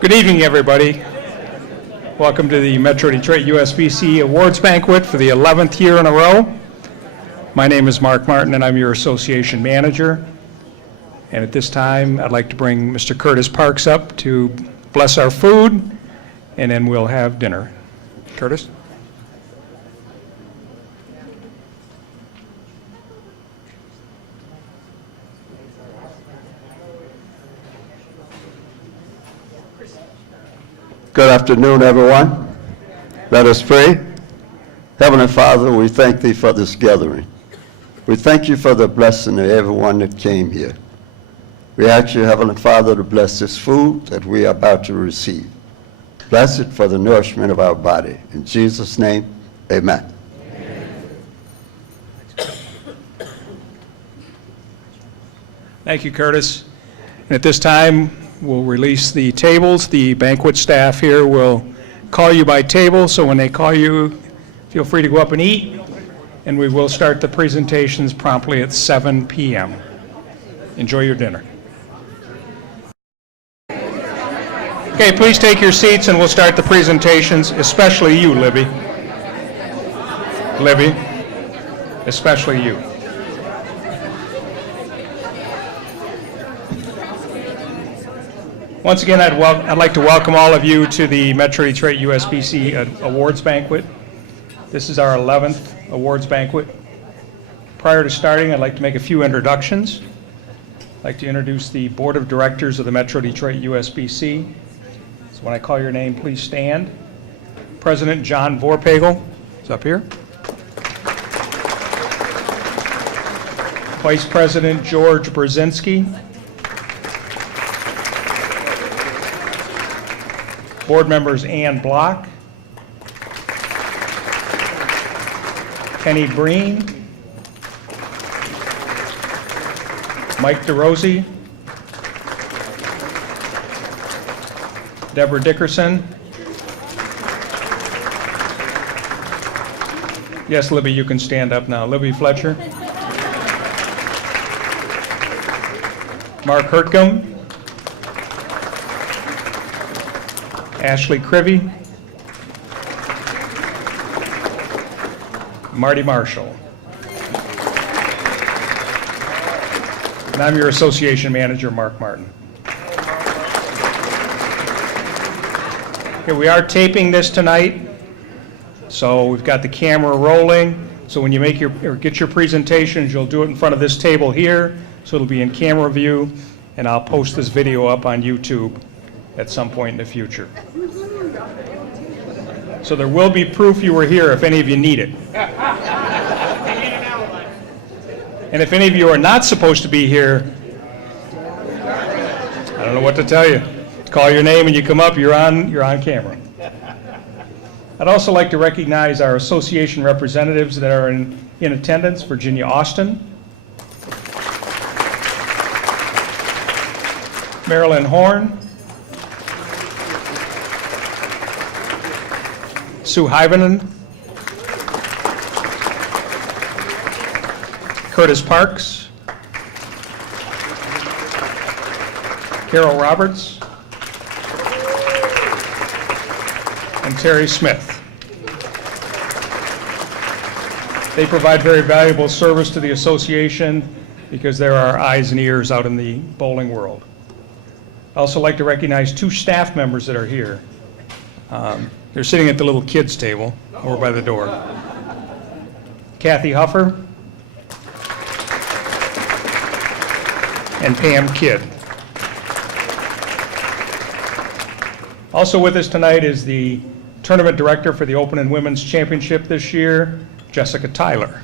Good evening, everybody. Welcome to the Metro Detroit USBC Awards Banquet for the 11th year in a row. My name is Mark Martin, and I'm your association manager. And at this time, I'd like to bring Mr. Curtis Parks up to bless our food, and then we'll have dinner. Curtis? Good afternoon, everyone. Let us pray. Heavenly Father, we thank Thee for this gathering. We thank You for the blessing of everyone that came here. We ask You, Heavenly Father, to bless this food that we are about to receive. Bless it for the nourishment of our body. In Jesus' name, amen. Thank you, Curtis. And at this time, we'll release the tables. The banquet staff here will call you by table, so when they call you, feel free to go up and eat, and we will start the presentations promptly at 7 p.m. Enjoy your dinner. Okay, please take your seats and we'll start the presentations, especially you, Libby. Libby, especially you. Once again, I'd like to welcome all of you to the Metro Detroit USBC Awards Banquet. This is our 11th Awards Banquet. Prior to starting, I'd like to make a few introductions. I'd like to introduce the Board of Directors of the Metro Detroit USBC. So when I call your name, please stand. President John Vorpagel is up here. Vice President George Brzezinski. Board members Ann Block, Kenny Breen, Mike DeRosie, Deborah Dickerson. Yes, Libby, you can stand up now. Libby Fletcher. Mark Hertcomb. Ashley Crivy, Marty Marshall. And I'm your association manager, Mark Martin. Okay, we are taping this tonight, so we've got the camera rolling. So when you make or get your presentations, you'll do it in front of this table here, so it'll be in camera view, and I'll post this video up on YouTube at some point in the future. So there will be proof you were here if any of you need it. And if any of you are not supposed to be here, I don't know what to tell you. Call your name and you come up, you're on camera. I'd also like to recognize our association representatives that are in attendance. Virginia Austin, Marilyn Horn, Sue Hyvenin, Curtis Parks, Carol Roberts, and Terry Smith. They provide very valuable service to the association because they're our eyes and ears out in the bowling world. I'd also like to recognize two staff members that are here. They're sitting at the little kids' table over by the door. Kathy Huffer and Pam Kidd. Also with us tonight is the tournament director for the Open and Women's Championship this year, Jessica Tyler.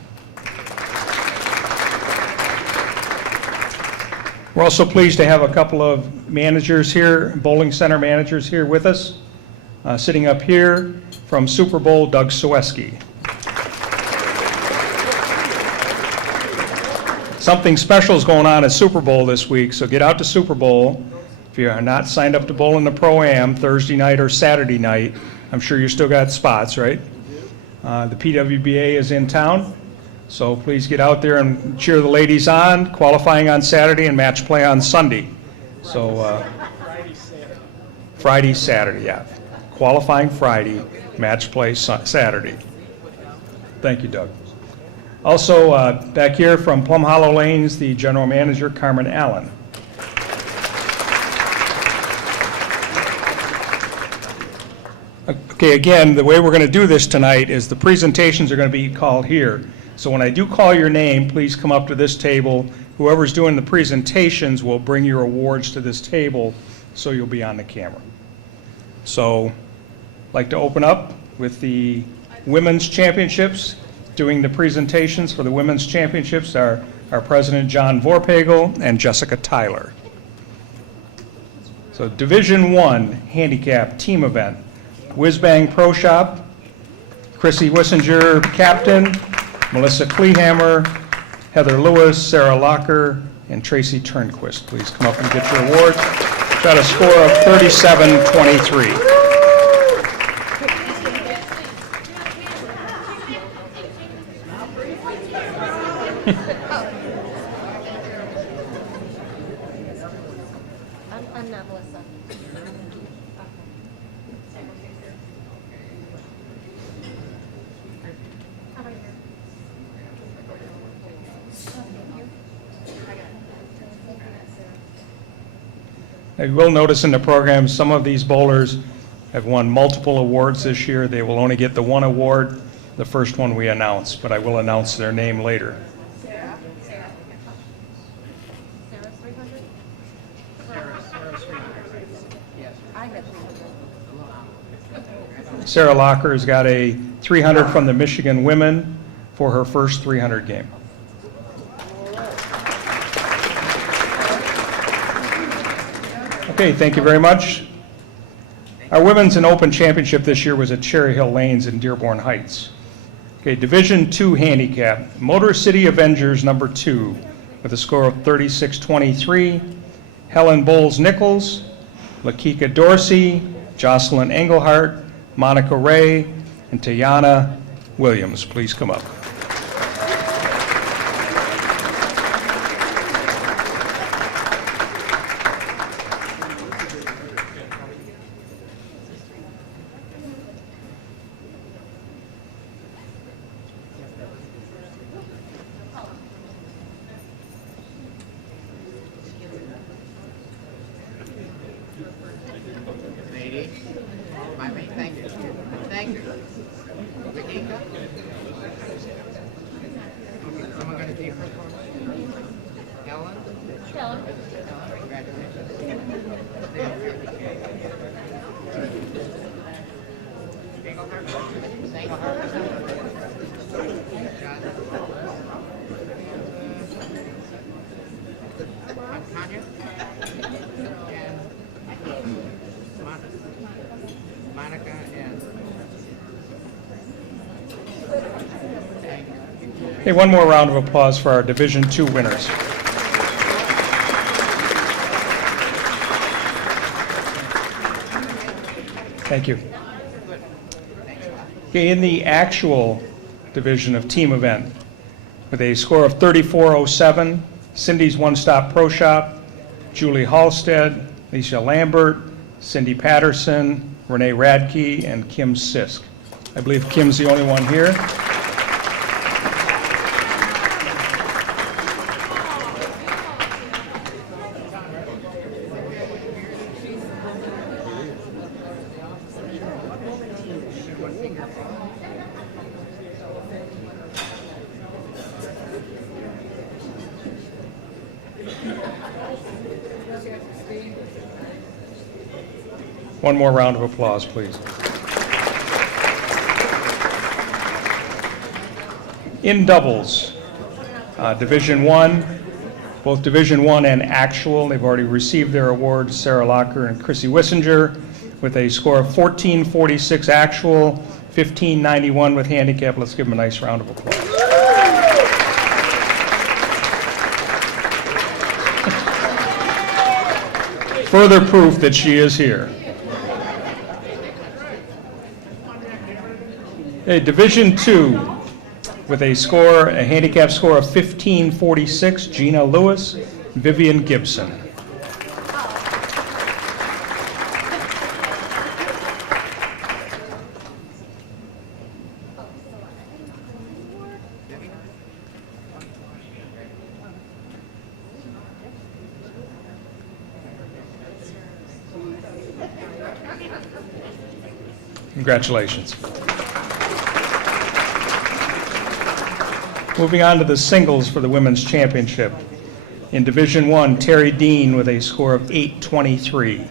We're also pleased to have a couple of managers here, bowling center managers here with us. Sitting up here from Super Bowl, Doug Sweski. Something special is going on at Super Bowl this week, so get out to Super Bowl. If you are not signed up to bowl in the Pro-Am Thursday night or Saturday night, I'm sure you still got spots, right? The PWBA is in town, so please get out there and cheer the ladies on, qualifying on Saturday and match play on Sunday. So Friday, Saturday, yeah. Qualifying Friday, match play Saturday. Thank you, Doug. Also, back here from Plum Hollow Lanes, the general manager, Carmen Allen. Okay, again, the way we're going to do this tonight is the presentations are going to be called here. So when I do call your name, please come up to this table. Whoever's doing the presentations will bring your awards to this table so you'll be on the camera. So I'd like to open up with the Women's Championships. Doing the presentations for the Women's Championships are our President John Vorpagel and Jessica Tyler. So Division I Handicap Team Event. Whiz Bang Pro Shop, Chrissy Wissinger, Captain, Melissa Kleehammer, Heather Lewis, Sarah Locker, and Tracy Turnquist. Please come up and get your awards. Got a score of 37-23. I'm not Melissa. How about you? Now, you will notice in the program some of these bowlers have won multiple awards this year. They will only get the one award, the first one we announce, but I will announce their name later. Sarah? Sarah's 300? Sarah's 300. Yes. I had 300. Sarah Locker has got a 300 from the Michigan women for her first 300 game. Okay, thank you very much. Our Women's and Open Championship this year was at Cherry Hill Lanes in Dearborn Heights. Okay, Division II Handicap, Motor City Avengers number 2 with a score of 36-23. Helen Bowles-Nichols, Lakika Dorsey, Jocelyn Engelhardt, Monica Ray, and Tayana Williams. Please come up. Lady, thank you. Thank you. Lakika? Someone going to take her for me? Helen? Helen. Congratulations. Engelhardt? Engelhardt? John? Tanya? And Monica and thank you. Okay, one more round of applause for our Division II winners. Thank you. Okay, in the actual division of team event, with a score of 34-07, Cindy's One Stop Pro Shop, Julie Halstead, Lisa Lambert, Cindy Patterson, Renee Radke, and Kim Sisk. I believe Kim's the only one here. One more round of applause, please. In doubles, Division I, both Division I and actual, they've already received their awards, Sarah Locker and Chrissy Wissinger, with a score of 14-46 actual, 15-91 with handicap. Let's give them a nice round of applause. Further proof that she is here. Okay, Division II, with a score, a handicap score of 15-46, Gina Lewis, Vivian Gibson. Congratulations. Moving on to the singles for the women's championship. In Division I, Terry Dean with a score of 823.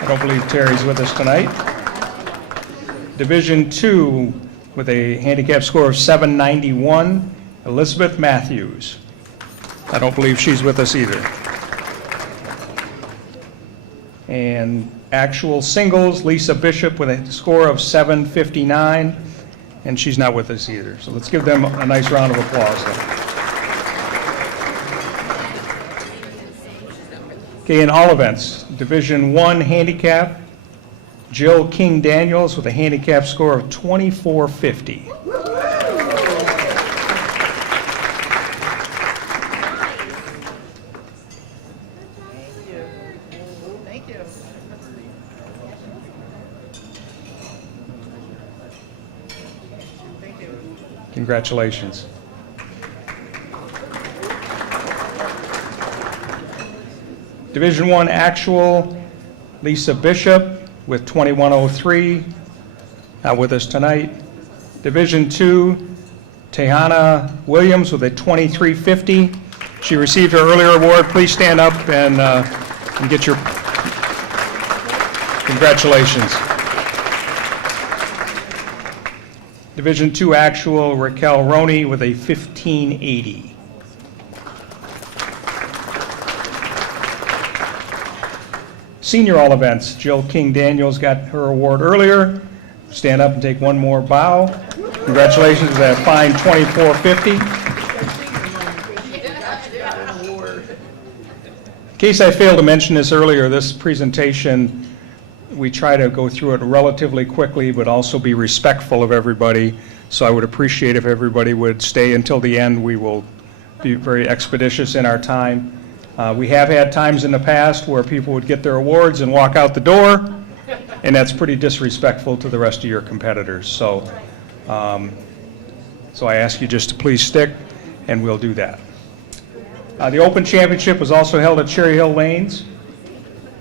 I don't believe Terry's with us tonight. Division II with a handicap score of 791, Elizabeth Matthews. I don't believe she's with us either. And actual singles, Lisa Bishop with a score of 759, and she's not with us either. So let's give them a nice round of applause. Okay, in all events, Division I handicap, Jill King Daniels with a handicap score of 2450. Thank you. Thank you. Congratulations. Division I actual, Lisa Bishop with 2103, not with us tonight. Division II, Tehana Williams with a 2350. She received her earlier award. Please stand up and get your congratulations. Division II actual, Raquel Roney with a 1580. Senior all events, Jill King Daniels got her award earlier. Stand up and take one more bow. Congratulations on that fine 2450. In case I failed to mention this earlier, this presentation, we try to go through it relatively quickly, but also be respectful of everybody. So I would appreciate if everybody would stay until the end. We will be very expeditious in our time. We have had times in the past where people would get their awards and walk out the door, and that's pretty disrespectful to the rest of your competitors. So I ask you just to please stick, and we'll do that. The Open Championship was also held at Cherry Hill Lanes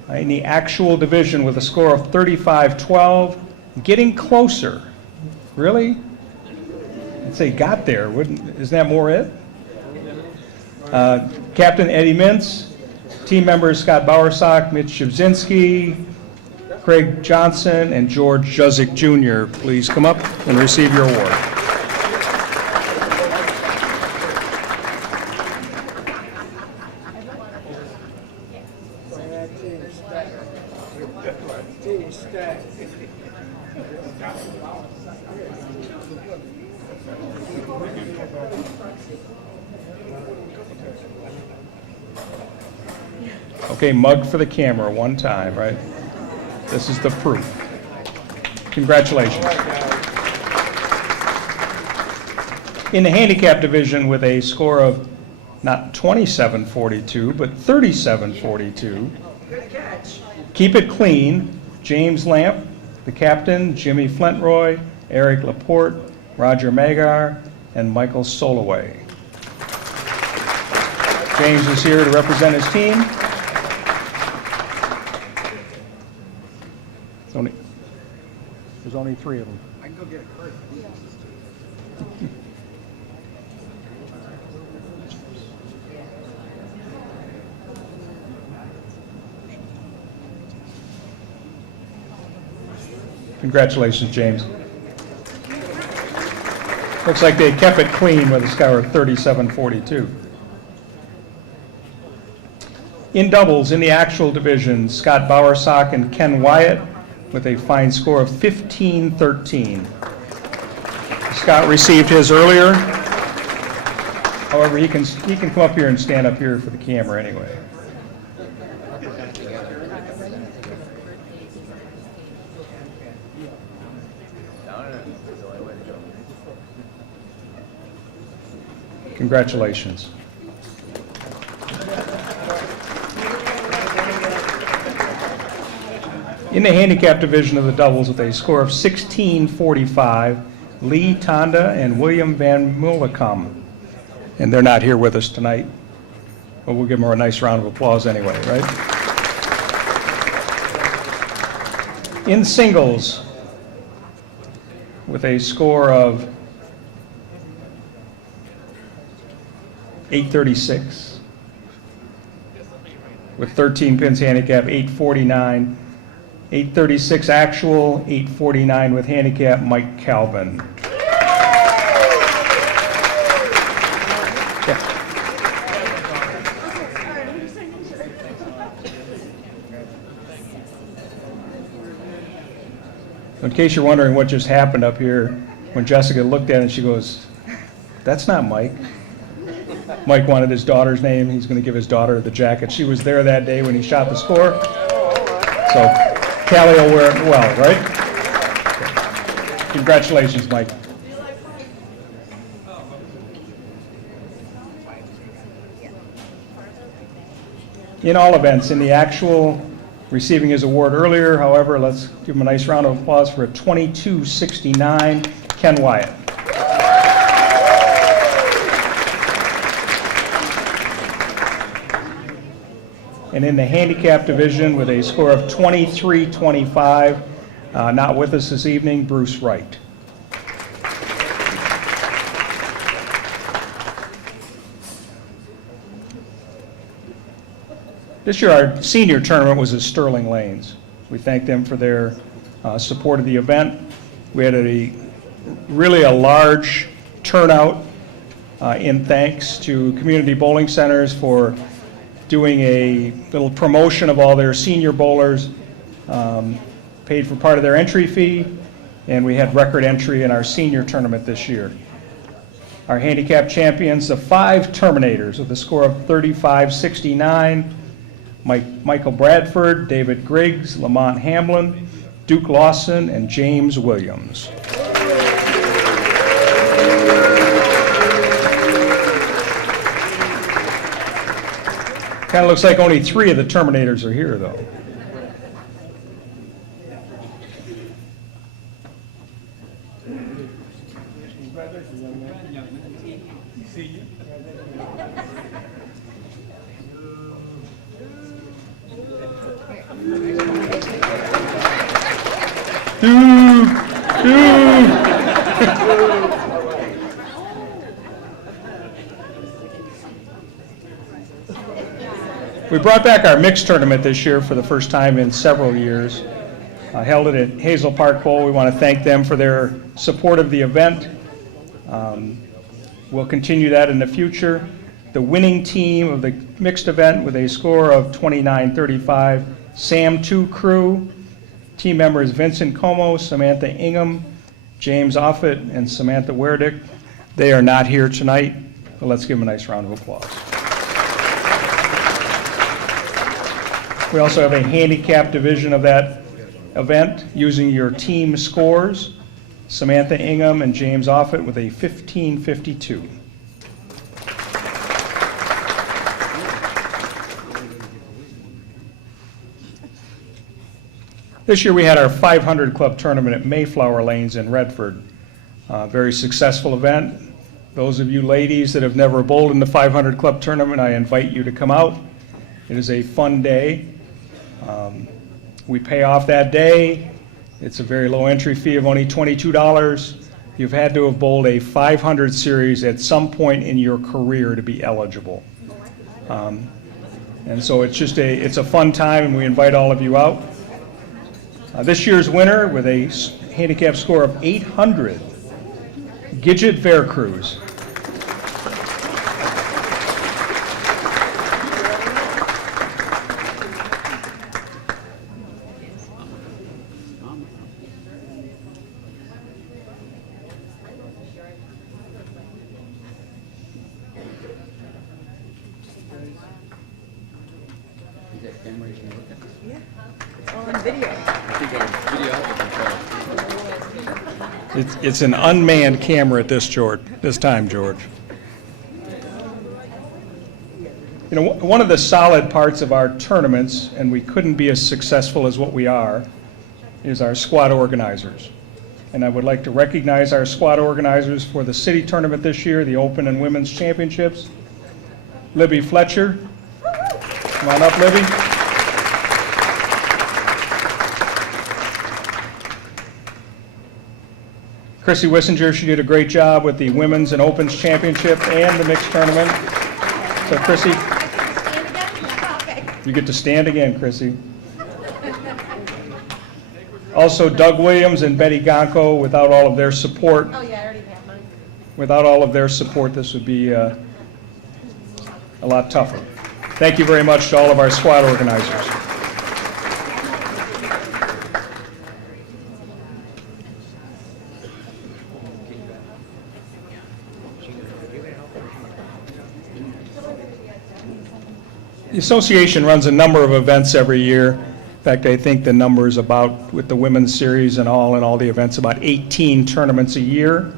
in the actual division with a score of 35-12, getting closer. Really? I'd say got there. Isn't that more it? Captain Eddie Mintz, team members Scott Bowersock, Mitch Shibzinski, Craig Johnson, and George Juzik Jr. Please come up and receive your award. Okay, mug for the camera one time, right? This is the proof. Congratulations. In the handicap division with a score of not 2742, but 3742. Keep it clean, James Lamp, the captain, Jimmy Flentroy, Eric Laporte, Roger Magar, and Michael Soloway. James is here to represent his team. There's only three of them. I can go get a card. Congratulations, James. Looks like they kept it clean with a score of 3742. In doubles, in the actual division, Scott Bowersock and Ken Wyatt with a fine score of 1513. Scott received his earlier. However, he can come up here and stand up here for the camera anyway. Congratulations. In the handicap division of the doubles with a score of 1645, Lee Tonda and William Van Mullicum. And they're not here with us tonight. But we'll give them a nice round of applause anyway, right? In singles, with a score of 836, with 13 pins handicap, 849, 836 actual, 849 with handicap, Mike Calvin. Yeah. In case you're wondering what just happened up here, when Jessica looked at it, she goes, "That's not Mike." Mike wanted his daughter's name. He's going to give his daughter the jacket. She was there that day when he shot the score. So Callie will wear it well, right? Congratulations, Mike. In all events, in the actual, receiving his award earlier, however, let's give him a nice round of applause for a 2269, Ken Wyatt. And in the handicap division with a score of 2325, not with us this evening, Bruce Wright. This year, our senior tournament was at Sterling Lanes. We thank them for their support of the event. We had really a large turnout in thanks to community bowling centers for doing a little promotion of all their senior bowlers, paid for part of their entry fee, and we had record entry in our senior tournament this year. Our handicap champions, the 5 Terminators with a score of 3569, Michael Bradford, David Griggs, Lamont Hamlin, Duke Lawson, and James Williams. Kind of looks like only 3 of the Terminators are here, though. We brought back our mixed tournament this year for the first time in several years. Held it at Hazel Park Bowl. We want to thank them for their support of the event. We'll continue that in the future. The winning team of the mixed event with a score of 2935, Sam 2 Crew. Team members Vincent Como, Samantha Ingham, James Offit, and Samantha Werdick. They are not here tonight, but let's give them a nice round of applause. We also have a handicap division of that event using your team scores. Samantha Ingham and James Offit with a 1552. This year we had our 500 Club tournament at Mayflower Lanes in Redford. Very successful event. Those of you ladies that have never bowled in the 500 Club tournament, I invite you to come out. It is a fun day. We pay off that day. It's a very low entry fee of only $22. You've had to have bowled a 500 series at some point in your career to be eligible. And so it's a fun time, and we invite all of you out. This year's winner with a handicap score of 800, Gidget Vercruz. It's an unmanned camera at this time, George. You know, one of the solid parts of our tournaments, and we couldn't be as successful as what we are, is our squad organizers. And I would like to recognize our squad organizers for the city tournament this year, the Open and Women's Championships. Libby Fletcher, Come on up, Libby. Chrissy Wissinger, she did a great job with the Women's and Opens Championship and the mixed tournament. So Chrissy, you get to stand again, Chrissy. Also, Doug Williams and Betty Gonko, without all of their support, Oh, yeah, I already have mine. without all of their support, this would be a lot tougher. Thank you very much to all of our squad organizers. The association runs a number of events every year. In fact, I think the number is about, with the women's series and all the events, about 18 tournaments a year.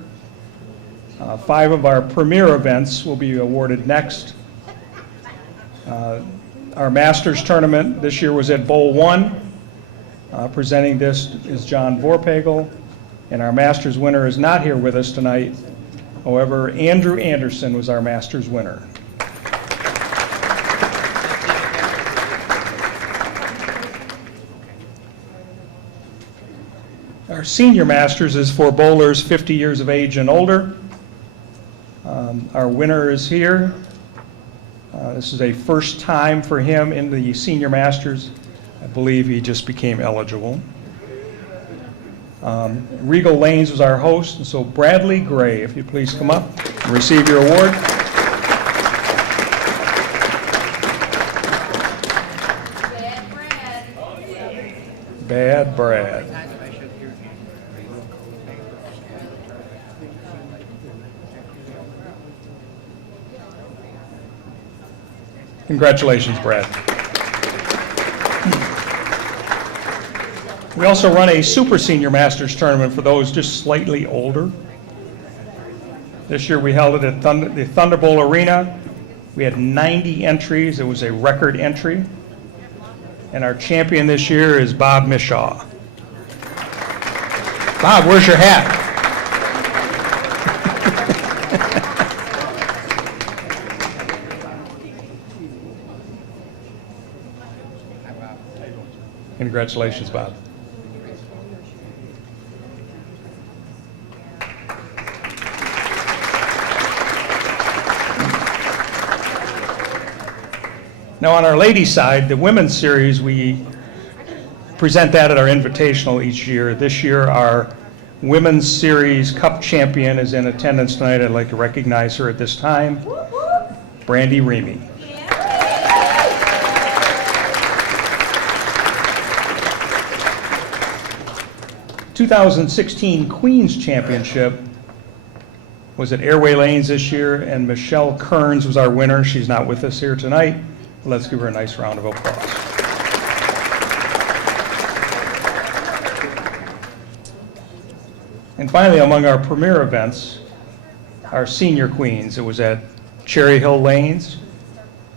5 of our premier events will be awarded next. Our Masters tournament this year was at Bowl 1. Presenting this is John Vorpagel, and our Masters winner is not here with us tonight. However, Andrew Anderson was our Masters winner. Our Senior Masters is for bowlers 50 years of age and older. Our winner is here. This is a first time for him in the Senior Masters. I believe he just became eligible. Regal Lanes was our host, and so Bradley Gray, if you please come up and receive your award. Bad Brad. Congratulations, Brad. We also run a Super Senior Masters tournament for those just slightly older. This year we held it at the Thunderbolt Arena. We had 90 entries. It was a record entry. And our champion this year is Bob Mishaw. Bob, where's your hat? Congratulations, Bob. Now, on our ladies' side, the women's series, we present that at our invitational each year. This year, our women's series cup champion is in attendance tonight. I'd like to recognize her at this time, Brandy Reamy. 2016 Queens Championship was at Airway Lanes this year, and Michelle Kearns was our winner. She's not with us here tonight. Let's give her a nice round of applause. And finally, among our premier events, our Senior Queens. It was at Cherry Hill Lanes.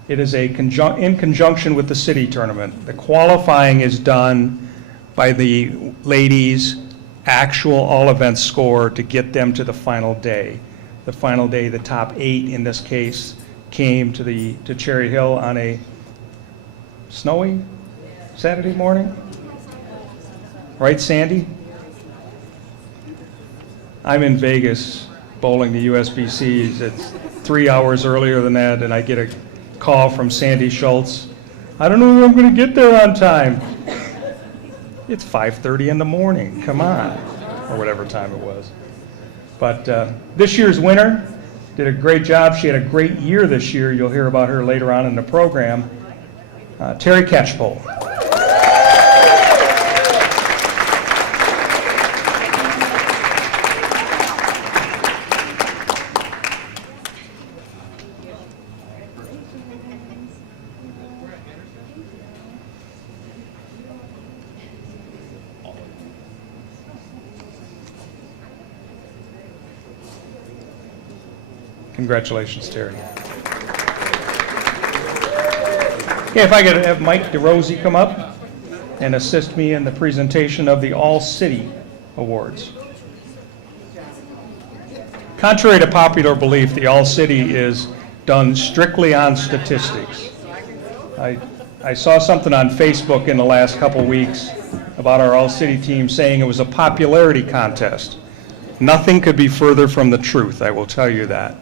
It is in conjunction with the city tournament. The qualifying is done by the ladies' actual all-event score to get them to the final day. The final day, the top 8 in this case, came to Cherry Hill on a snowy Saturday morning. Right, Sandy? I'm in Vegas bowling the USBCs. It's 3 hours earlier than that, and I get a call from Sandy Schultz. I don't know if I'm going to get there on time. It's 5:30 in the morning, come on, or whatever time it was. But this year's winner did a great job. She had a great year this year. You'll hear about her later on in the program. Terry Catchpole. Congratulations, Terry. Okay, if I could have Mike DeRosie come up and assist me in the presentation of the All-City Awards. Contrary to popular belief, the All-City is done strictly on statistics. I saw something on Facebook in the last couple weeks about our all-city team saying it was a popularity contest. Nothing could be further from the truth, I will tell you that.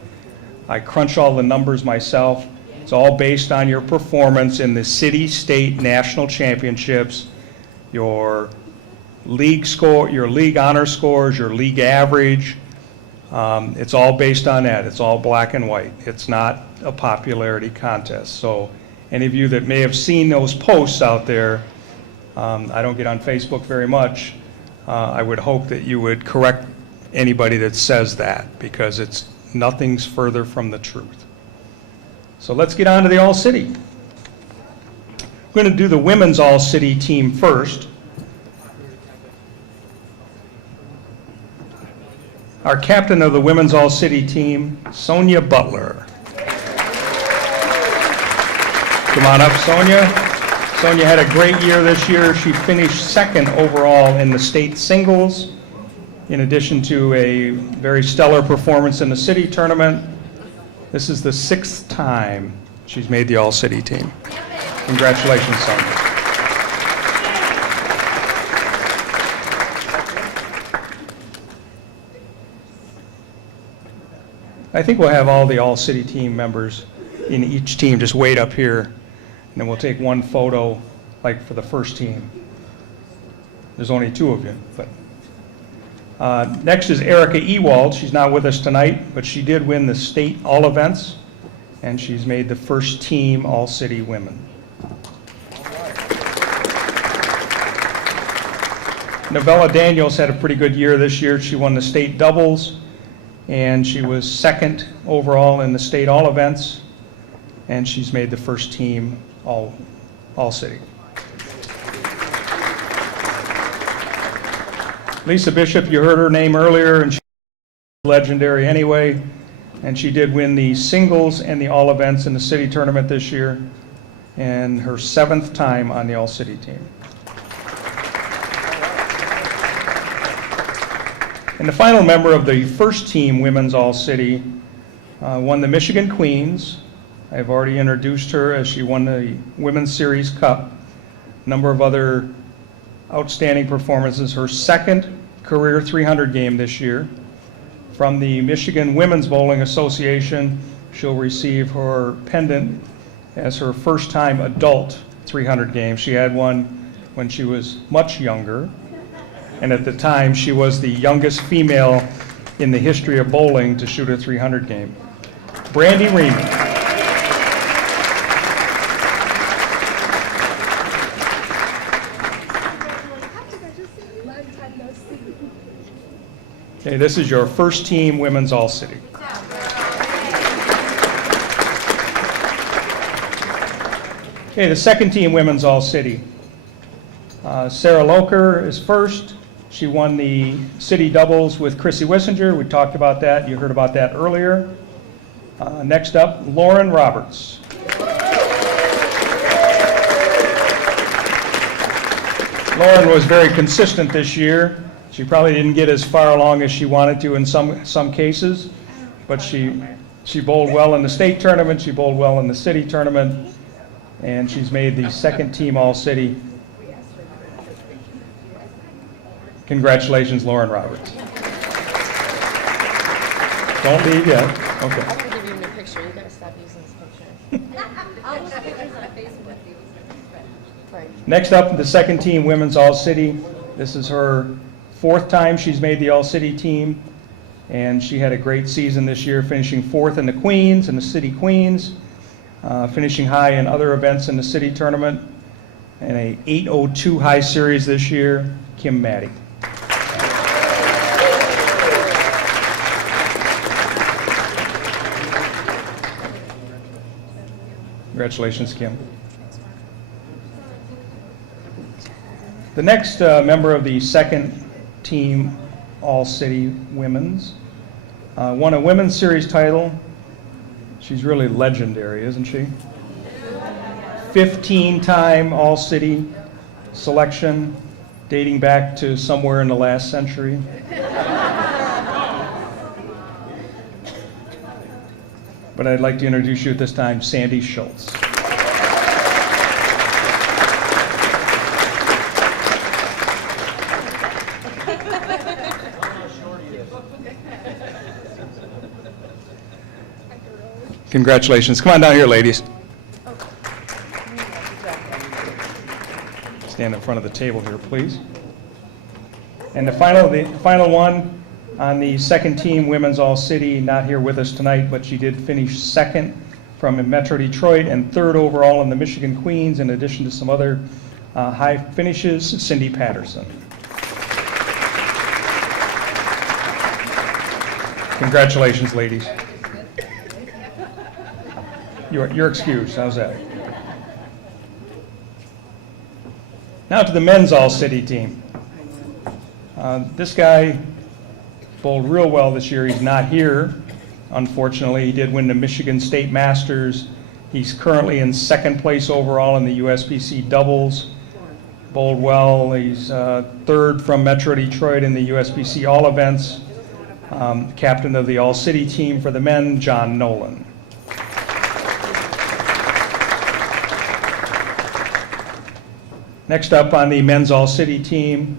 I crunch all the numbers myself. It's all based on your performance in the city, state, national championships, your league score, your league honor scores, your league average. It's all based on that. It's all black and white. It's not a popularity contest. So any of you that may have seen those posts out there, I don't get on Facebook very much. I would hope that you would correct anybody that says that, because nothing's further from the truth. So let's get on to the All-City. We're going to do the women's All-City team first. Our captain of the women's All-City team, Sonia Butler. Come on up, Sonia. Sonia had a great year this year. She finished second overall in the state singles, in addition to a very stellar performance in the city tournament. This is the 6th time she's made the All-City team. Congratulations, Sonia. I think we'll have all the All-City team members in each team just wait up here, and then we'll take one photo, like for the first team. There's only 2 of you, but. Next is Erica Ewald. She's not with us tonight, but she did win the state all events, and she's made the first team All-City women. Novella Daniels had a pretty good year this year. She won the state doubles, and she was second overall in the state all events, and she's made the first team All-City. Lisa Bishop, you heard her name earlier, and she's legendary anyway, and she did win the singles and the all events in the city tournament this year, and her 7th time on the All-City team. And the final member of the first team women's All-City won the Michigan Queens. I've already introduced her as she won the Women's Series Cup. A number of other outstanding performances. Her 2nd career 300 game this year. From the Michigan Women's Bowling Association, she'll receive her pendant as her first time adult 300 game. She had one when she was much younger, and at the time she was the youngest female in the history of bowling to shoot a 300 game. Brandy Reamy. Okay, this is your first team women's All-City. Okay, the second team women's All-City. Sarah Locher is first. She won the city doubles with Chrissy Wissinger. We talked about that. You heard about that earlier. Next up, Lauren Roberts. Lauren was very consistent this year. She probably didn't get as far along as she wanted to in some cases, but she bowled well in the state tournament, she bowled well in the city tournament, and she's made the 2nd team All-City. Congratulations, Lauren Roberts. Don't leave yet. Okay. I'm gonna give you a new picture. You gotta stop using this picture. I'll post pictures on Facebook. Right. Next up, the 2nd team women's All-City. This is her 4th time she's made the All-City team, and she had a great season this year, finishing 4th in the Queens, in the City Queens, finishing high in other events in the city tournament, and a 802 high series this year, Kim Maddie. Congratulations, Kim. The next member of the 2nd team All-City women's won a women's series title. She's really legendary, isn't she? 15-time All-City selection, dating back to somewhere in the last century. But I'd like to introduce you at this time, Sandy Schultz. Congratulations. Come on down here, ladies. Stand in front of the table here, please. And the final one on the second team, Women's All-City, not here with us tonight, but she did finish second from Metro Detroit and third overall in the Michigan Queens, in addition to some other high finishes, Cindy Patterson. Congratulations, ladies. You're excused. How's that? Now to the men's all-city team. This guy bowled real well this year. He's not here, unfortunately. He did win the Michigan State Masters. He's currently in second place overall in the USBC doubles. Bowled well. He's third from Metro Detroit in the USBC all events. Captain of the all-city team for the men, John Nolan. Next up on the men's all-city team,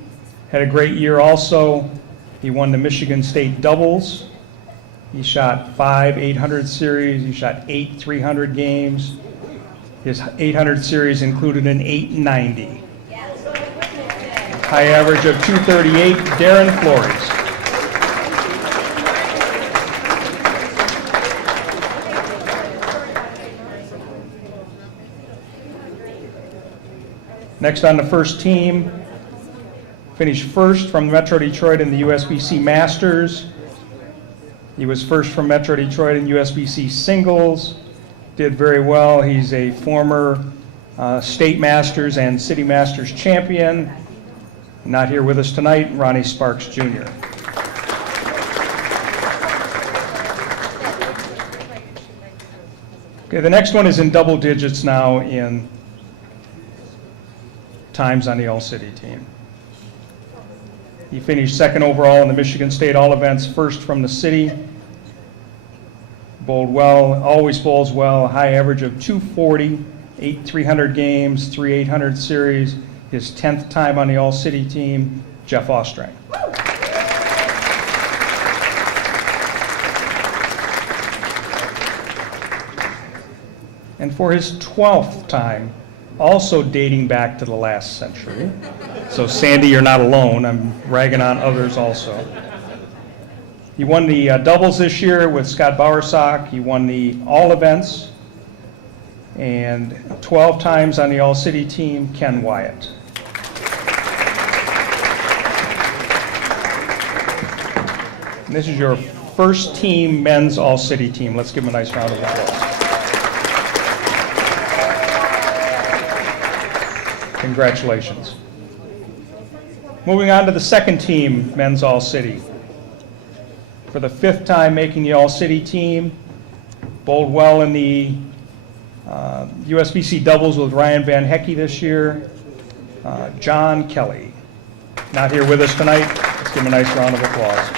had a great year also. He won the Michigan State doubles. He shot 5 800 series. He shot 8 300 games. His 800 series included an 890. High average of 238, Darren Flores. Next on the first team, finished first from Metro Detroit in the USBC Masters. He was first from Metro Detroit in USBC singles. Did very well. He's a former State Masters and City Masters champion. Not here with us tonight, Ronnie Sparks Jr. Okay, the next one is in double digits now in times on the all-city team. He finished second overall in the Michigan State all events, first from the city. Bowled well, always bowls well, a high average of 240, 8 300 games, 3 800 series. His 10th time on the all-city team, Jeff Ostrang. And for his 12th time, also dating back to the last century. So Sandy, you're not alone. I'm ragging on others also. He won the doubles this year with Scott Bowersock. He won the all events. And 12 times on the all-city team, Ken Wyatt. And this is your first team men's all-city team. Let's give him a nice round of applause. Congratulations. Moving on to the second team, men's all-city. For the 5th time making the all-city team, bowled well in the USBC doubles with Ryan Van Hecke this year, John Kelly. Not here with us tonight. Let's give him a nice round of applause.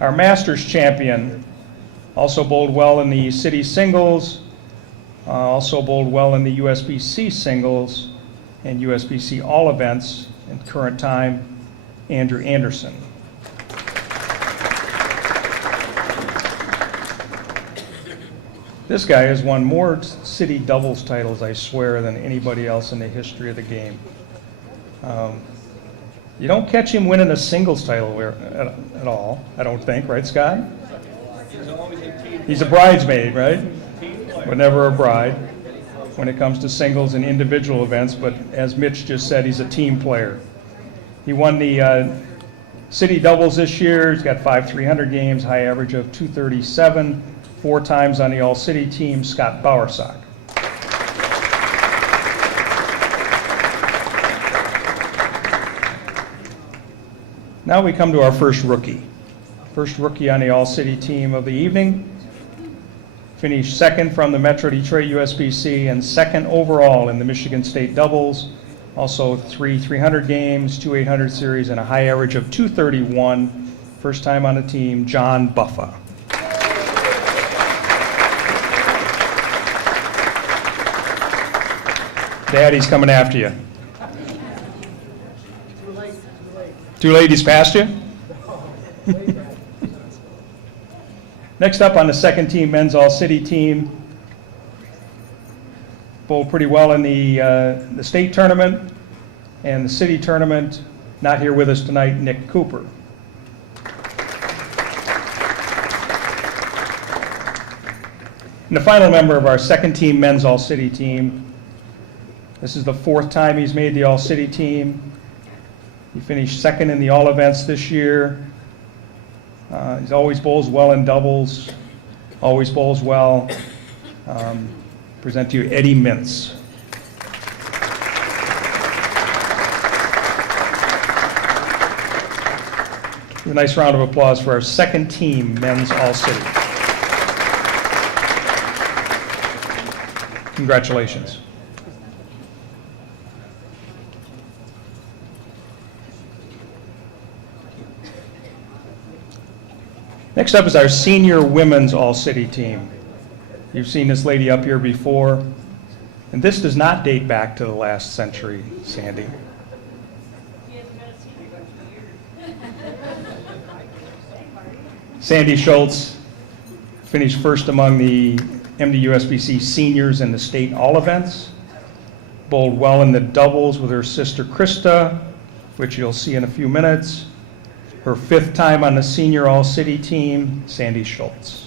Our Masters champion also bowled well in the city singles, also bowled well in the USBC singles and USBC all events, in current time, Andrew Anderson. This guy has won more city doubles titles, I swear, than anybody else in the history of the game. You don't catch him winning a singles title at all, I don't think, right, Scott? He's a bridesmaid, right? But never a bride when it comes to singles and individual events, but as Mitch just said, he's a team player. He won the city doubles this year. He's got 5 300 games, high average of 237, 4 times on the all-city team, Scott Bowersock. Now we come to our first rookie. First rookie on the all-city team of the evening. Finished second from the Metro Detroit USBC and second overall in the Michigan State doubles. Also 3 300 games, 2 800 series, and a high average of 231. First time on the team, John Buffa. Daddy's coming after you. Too late, he's past you? Next up on the second team, men's all-city team, bowled pretty well in the state tournament and the city tournament. Not here with us tonight, Nick Cooper. And the final member of our second team, men's all-city team. This is the fourth time he's made the all-city team. He finished second in the all events this year. He's always bowls well in doubles, always bowls well. Present to you Eddie Mintz. A nice round of applause for our second team, men's all-city. Congratulations. Next up is our senior women's all-city team. You've seen this lady up here before, and this does not date back to the last century, Sandy. Sandy Schultz finished first among the MDUSBC seniors in the state all events, bowled well in the doubles with her sister Krista, which you'll see in a few minutes. Her fifth time on the senior all-city team, Sandy Schultz.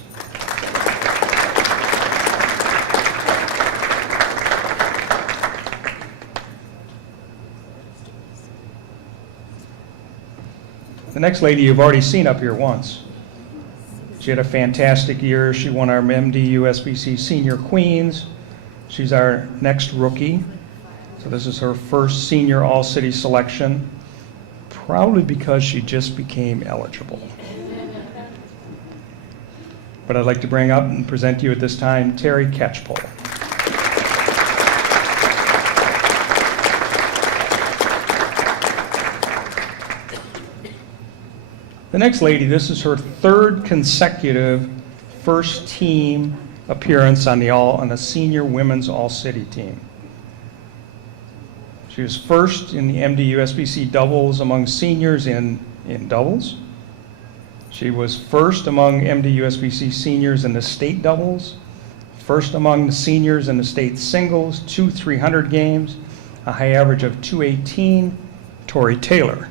The next lady you've already seen up here once. She had a fantastic year. She won our MDUSBC Senior Queens. She's our next rookie. So this is her first senior all-city selection. Probably because she just became eligible. But I'd like to bring up and present to you at this time Terry Catchpole. The next lady, this is her third consecutive first team appearance on the senior women's all-city team. She was first in the MDUSBC doubles among seniors in doubles. She was first among MDUSBC seniors in the state doubles, first among the seniors in the state singles, 2 300 games, a high average of 218, Tori Taylor.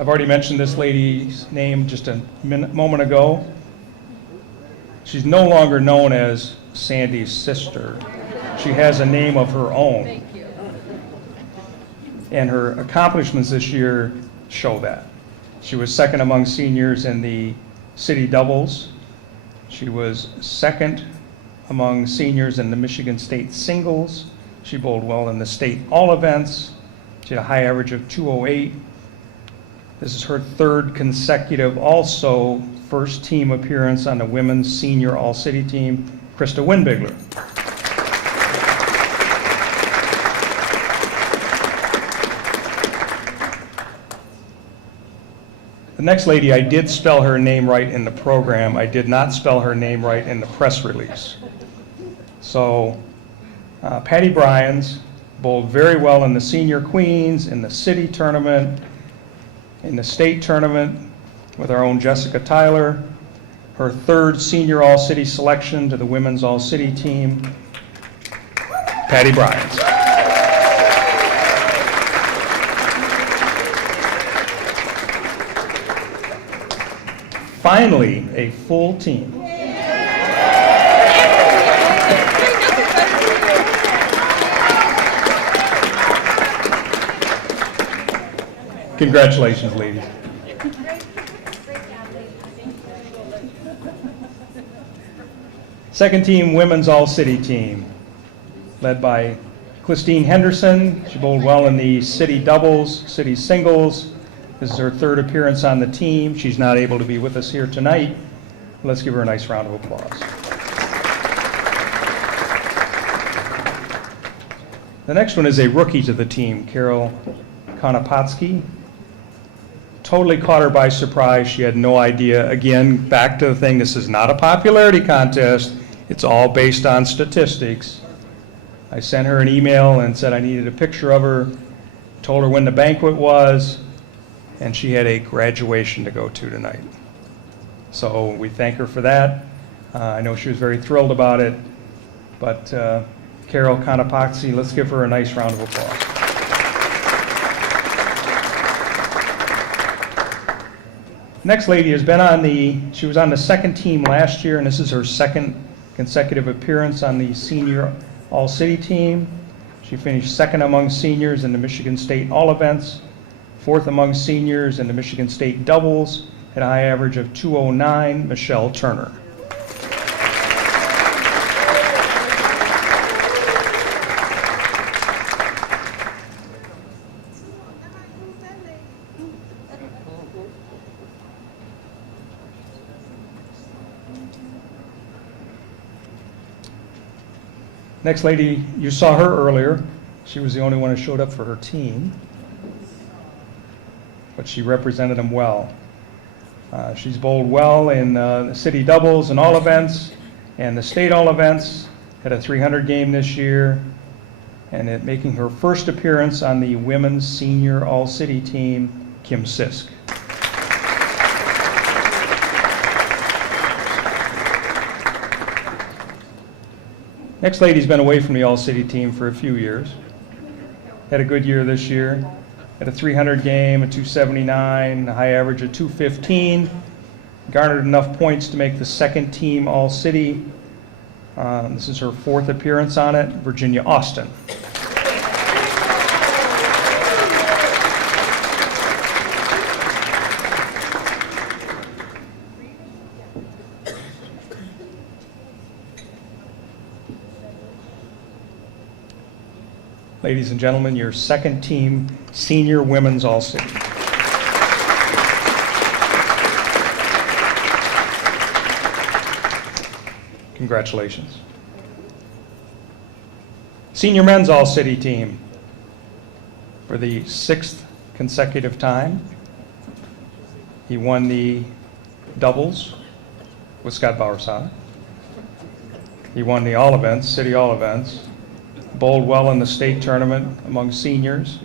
I've already mentioned this lady's name just a moment ago. She's no longer known as Sandy's sister. She has a name of her own. Thank you. And her accomplishments this year show that. She was second among seniors in the city doubles. She was second among seniors in the Michigan State singles. She bowled well in the state all events. She had a high average of 208. This is her third consecutive, also first team appearance on the women's senior all-city team, Krista Winbigler. The next lady, I did spell her name right in the program. I did not spell her name right in the press release. So, Patty Bryans bowled very well in the senior queens, in the city tournament, in the state tournament with our own Jessica Tyler, her third senior all-city selection to the women's all-city team, Patty Bryans. Finally, a full team. Congratulations, ladies. Second team, women's all-city team, led by Christine Henderson. She bowled well in the city doubles, city singles. This is her third appearance on the team. She's not able to be with us here tonight. Let's give her a nice round of applause. The next one is a rookie to the team, Carol Konopatsky. Totally caught her by surprise. She had no idea. Again, back to the thing, this is not a popularity contest. It's all based on statistics. I sent her an email and said I needed a picture of her, told her when the banquet was, and she had a graduation to go to tonight. So we thank her for that. I know she was very thrilled about it, but Carol Conopoxy, let's give her a nice round of applause. Next lady has been she was on the second team last year, and this is her second consecutive appearance on the senior all-city team. She finished second among seniors in the Michigan State All Events, fourth among seniors in the Michigan State Doubles, at a high average of 209, Michelle Turner. Next lady, you saw her earlier. She was the only one who showed up for her team, but she represented them well. She's bowled well in the city doubles and all events, and the state all events. Had a 300 game this year, and it making her first appearance on the women's senior all-city team, Kim Sisk. Next lady's been away from the all-city team for a few years. Had a good year this year. Had a 300 game, a 279, a high average of 215. Garnered enough points to make the second team all-city. This is her fourth appearance on it, Virginia Austin. Ladies and gentlemen, your second team senior women's all-city. Congratulations. Senior men's all-city team for the sixth consecutive time. He won the doubles with Scott Bowersada. He won the all events, city all events. Bowled well in the state tournament among seniors.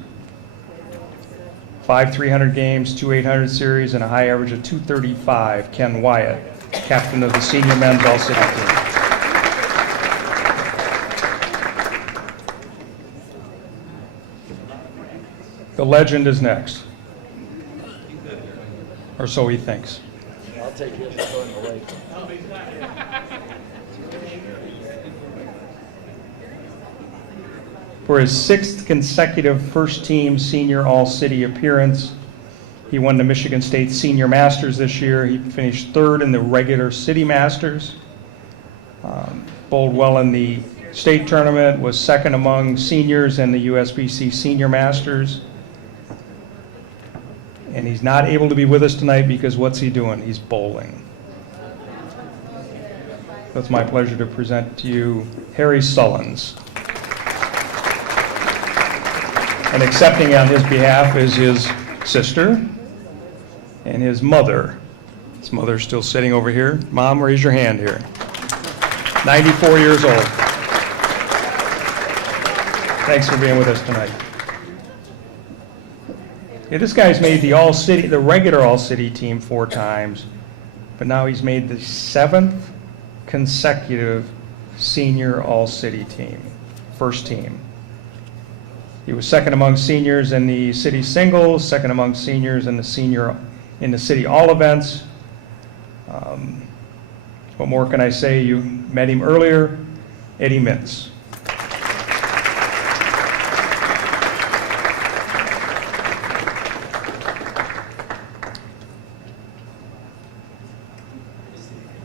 5 300 games, 2 800 series, and a high average of 235. Ken Wyatt, captain of the senior men's all-city team. The legend is next. Or so he thinks. I'll take this one away. For his sixth consecutive first-team senior all-city appearance, he won the Michigan State Senior Masters this year. He finished third in the regular City Masters. Bowled well in the state tournament, was second among seniors in the USBC Senior Masters. And he's not able to be with us tonight because what's he doing? He's bowling. So it's my pleasure to present to you Harry Sullins. And accepting on his behalf is his sister and his mother. His mother's still sitting over here. Mom, raise your hand here. 94 years old. Thanks for being with us tonight. Yeah, this guy's made the regular all-city team 4 times, but now he's made the 7th consecutive senior all-city team, first team. He was second among seniors in the city singles, second among seniors in the city all events. What more can I say? You met him earlier, Eddie Mintz.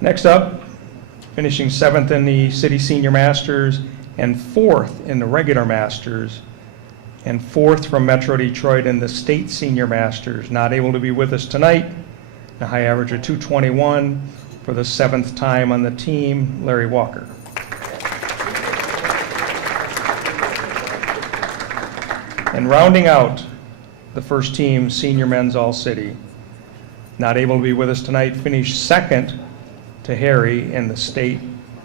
Next up, finishing 7th in the City Senior Masters and 4th in the regular Masters, and 4th from Metro Detroit in the State Senior Masters. Not able to be with us tonight. A high average of 221 for the 7th time on the team, Larry Walker. And rounding out the first team senior men's all-city, not able to be with us tonight, finished 2nd to Harry in the State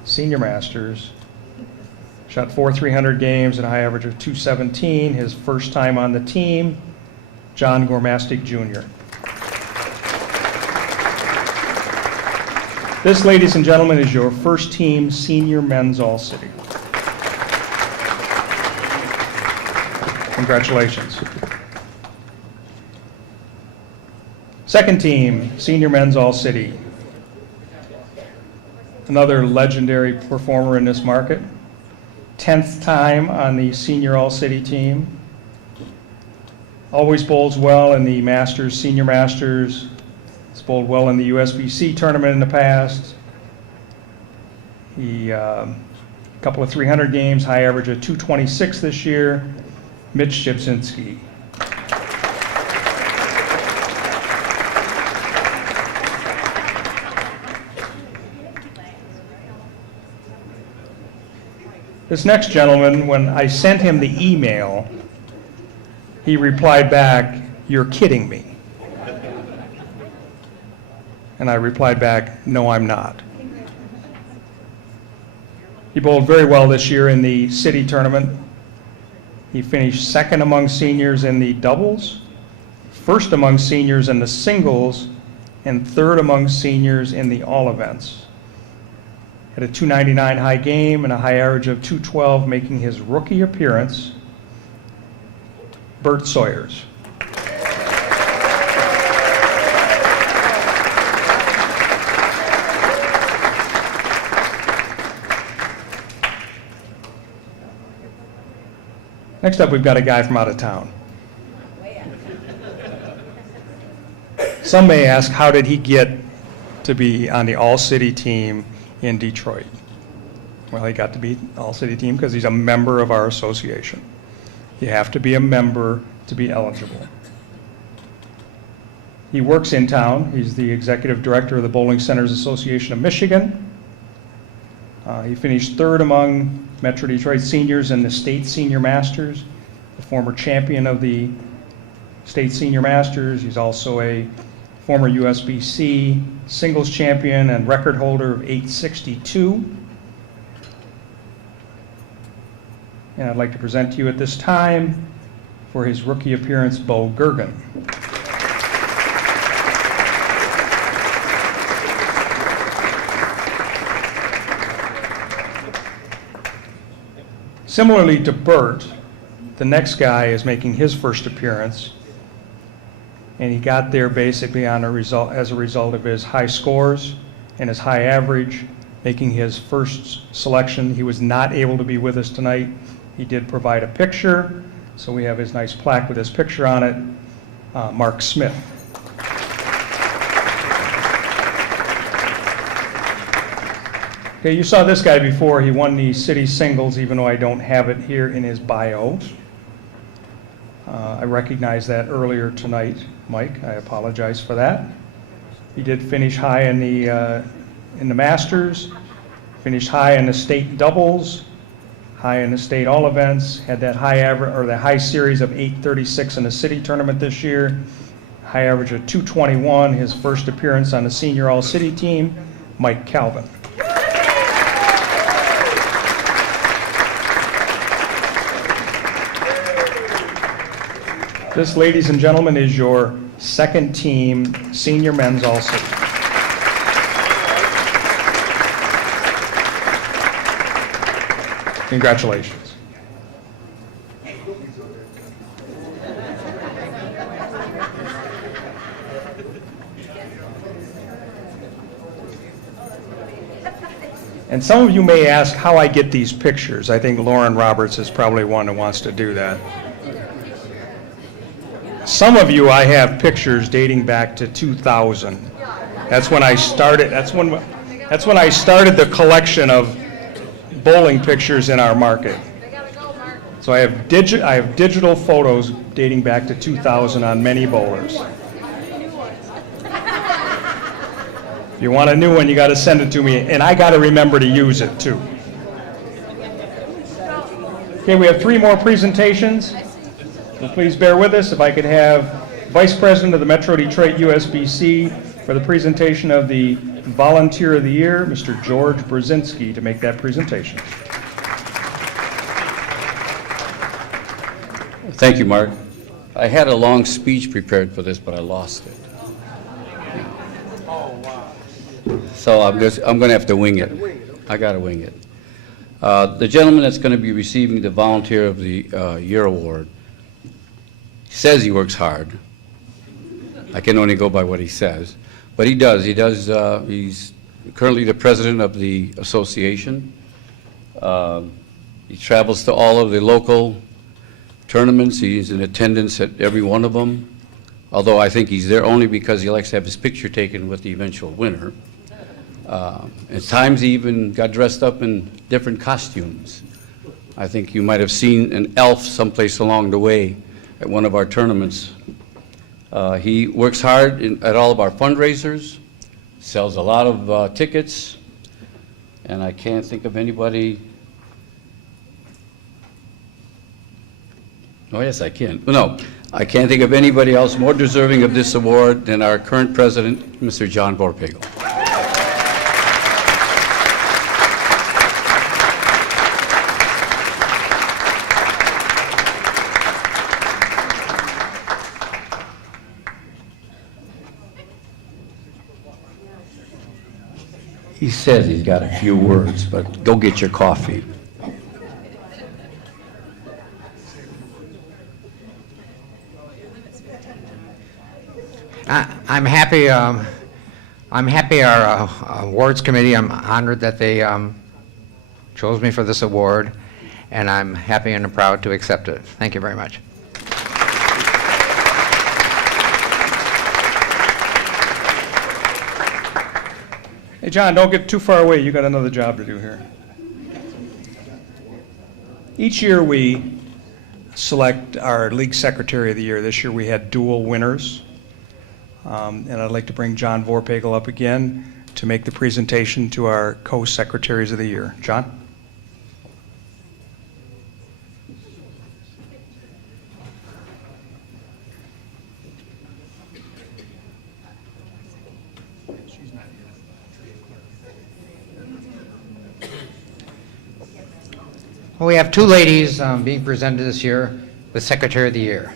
Senior Masters, Shot 300 games and a high average of .217. His first time on the team, John Gormastic Jr. This, ladies and gentlemen, is your first team senior men's All-City. Congratulations. Second team, senior men's All-City. Another legendary performer in this market. 10th time on the senior All-City team. Always bowls well in the Masters, Senior Masters. He's bowled well in the USBC tournament in the past. He, a couple of 300 games, high average of .226 this year. Mitch Jibzinski. This next gentleman, when I sent him the email, he replied back, "You're kidding me." And I replied back, "No, I'm not." He bowled very well this year in the city tournament. He finished second among seniors in the doubles, first among seniors in the singles, and third among seniors in the all events. Had a .299 high game and a high average of .212, making his rookie appearance. Bert Sawyers. Next up, we've got a guy from out of town. Some may ask, how did he get to be on the All-City team in Detroit? Well, he got to be All-City team because he's a member of our association. You have to be a member to be eligible. He works in town. He's the executive director of the Bowling Centers Association of Michigan. He finished third among Metro Detroit seniors in the state senior masters, the former champion of the state senior masters. He's also a former USBC singles champion and record holder of 862. And I'd like to present to you at this time, for his rookie appearance, Bo Gergen. Similarly to Bert, the next guy is making his first appearance, and he got there basically on as a result of his high scores and his high average, making his first selection. He was not able to be with us tonight. He did provide a picture, so we have his nice plaque with his picture on it, Mark Smith. Okay, you saw this guy before. He won the city singles, even though I don't have it here in his bio. I recognized that earlier tonight, Mike. I apologize for that. He did finish high in the Masters, finished high in the state doubles, high in the state all events, had that high average or the high series of 836 in the city tournament this year, high average of 221. His first appearance on the senior all city team, Mike Calvin. This, ladies and gentlemen, is your second team senior men's all-city. Congratulations. And some of you may ask how I get these pictures. I think Lauren Roberts is probably one who wants to do that. Some of you, I have pictures dating back to 2000. That's when I started. That's when I started the collection of bowling pictures in our market. So I have digital photos dating back to 2000 on many bowlers. If you want a new one, you got to send it to me, and I got to remember to use it too. Okay, we have 3 more presentations. So please bear with us. If I could have Vice President of the Metro Detroit USBC for the presentation of the Volunteer of the Year, Mr. George Brzezinski, to make that presentation. Thank you, Mark. I had a long speech prepared for this, but I lost it. So I'm going to have to wing it. I got to wing it. The gentleman that's going to be receiving the Volunteer of the Year award says he works hard. I can only go by what he says, but he does. He does. He's currently the president of the association. He travels to all of the local tournaments. He's in attendance at every one of them, although I think he's there only because he likes to have his picture taken with the eventual winner. At times he even got dressed up in different costumes. I think you might have seen an elf someplace along the way at one of our tournaments. He works hard at all of our fundraisers, sells a lot of tickets, and I can't think of anybody. Oh, yes, I can. No, I can't think of anybody else more deserving of this award than our current president, Mr. John Vorpagel. He says he's got a few words, but go get your coffee. I'm happy. I'm happy. Our awards committee. I'm honored that they chose me for this award, and I'm happy and proud to accept it. Thank you very much. Hey, John, don't get too far away. You got another job to do here. Each year we select our league secretary of the year. This year we had dual winners. And I'd like to bring John Vorpagel up again to make the presentation to our co-secretaries of the year. John? Well, we have two ladies being presented this year with Secretary of the Year.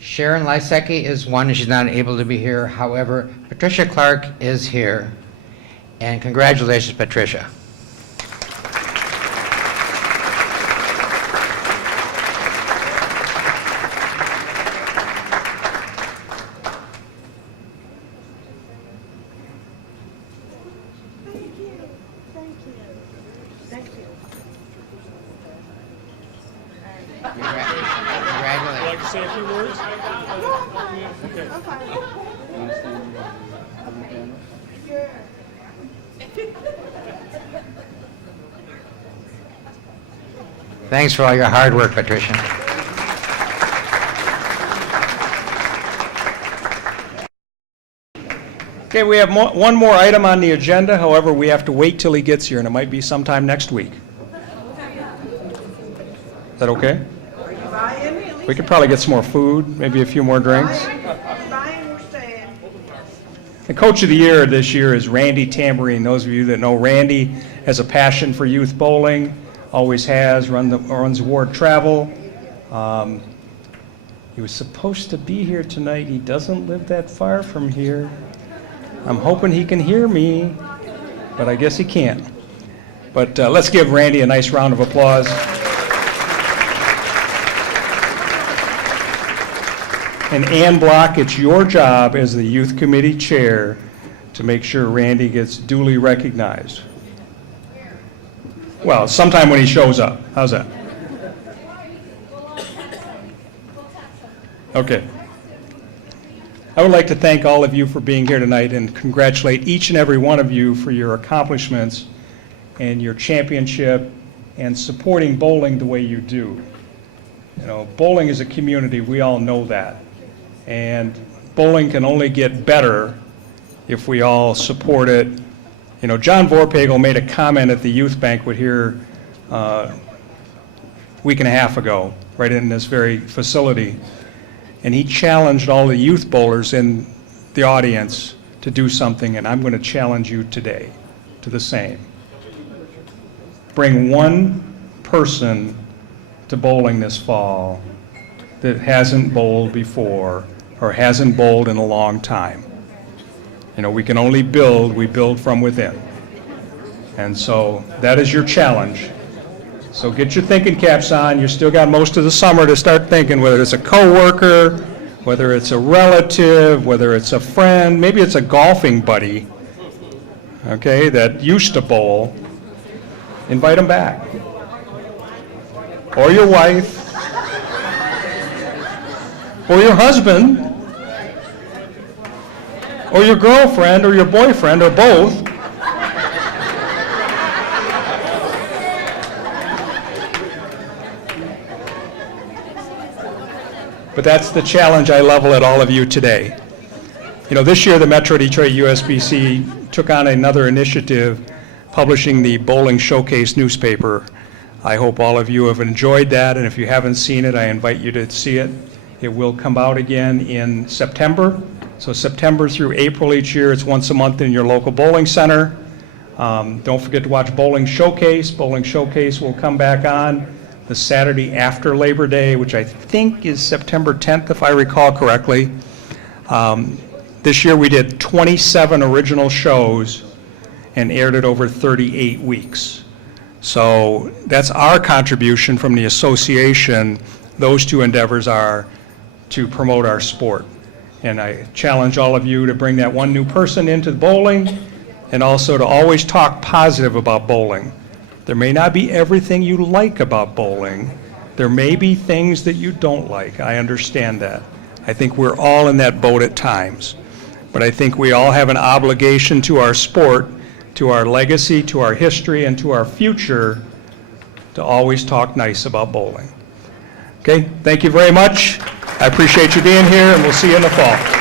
Sharon Lysecki is one, and she's not able to be here. However, Patricia Clark is here. And congratulations, Patricia. Congratulations. Say a few words? Thanks for all your hard work, Patricia. Okay, we have one more item on the agenda. However, we have to wait till he gets here, and it might be sometime next week. Is that okay? We could probably get some more food, maybe a few more drinks. The Coach of the Year this year is Randy Tamborine. Those of you that know Randy has a passion for youth bowling, always has, runs Award Travel. He was supposed to be here tonight. He doesn't live that far from here. I'm hoping he can hear me, but I guess he can't. But let's give Randy a nice round of applause. And Ann Block, it's your job as the Youth Committee Chair to make sure Randy gets duly recognized. Well, sometime when he shows up. How's that? Okay. I would like to thank all of you for being here tonight and congratulate each and every one of you for your accomplishments and your championship and supporting bowling the way you do. You know, bowling is a community, we all know that. And bowling can only get better if we all support it. You know, John Vorpagel made a comment at the youth banquet here a week and a half ago, right in this very facility. And he challenged all the youth bowlers in the audience to do something, and I'm going to challenge you today to the same. Bring one person to bowling this fall that hasn't bowled before or hasn't bowled in a long time. You know, we can only build, we build from within. And so that is your challenge. So get your thinking caps on. You still got most of the summer to start thinking, whether it's a coworker, whether it's a relative, whether it's a friend, maybe it's a golfing buddy, okay, that used to bowl. Invite them back. Or your wife, or your husband, or your girlfriend, or your boyfriend, or both. But that's the challenge I level at all of you today. You know, this year the Metro Detroit USBC took on another initiative, publishing the Bowling Showcase newspaper. I hope all of you have enjoyed that, and if you haven't seen it, I invite you to see it. It will come out again in September. So September through April each year, it's once a month in your local bowling center. Don't forget to watch Bowling Showcase. Bowling Showcase will come back on the Saturday after Labor Day, which I think is September 10th, if I recall correctly. This year we did 27 original shows and aired it over 38 weeks. So that's our contribution from the association. Those two endeavors are to promote our sport. And I challenge all of you to bring that one new person into bowling and also to always talk positive about bowling. There may not be everything you like about bowling. There may be things that you don't like. I understand that. I think we're all in that boat at times. But I think we all have an obligation to our sport, to our legacy, to our history, and to our future to always talk nice about bowling. Okay, thank you very much. I appreciate you being here, and we'll see you in the fall.